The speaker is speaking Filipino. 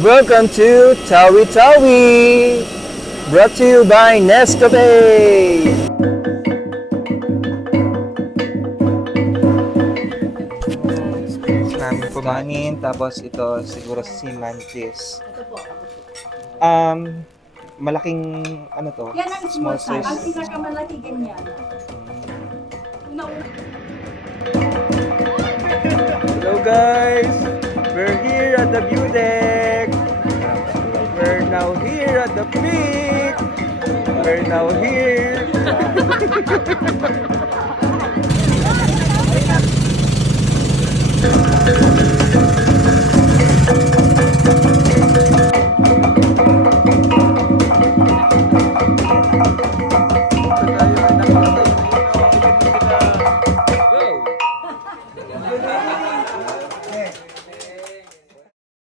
Welcome to Tawi Tawi, brought to you by Nescafe. Namin kumain, tapos ito siguro si Mantis. Ito po. Malaking ano to? Yan ang small size. Ang size. pinakamalaki ganyan. Hello guys! We're here at the view deck! We're now here at the peak! We're now here!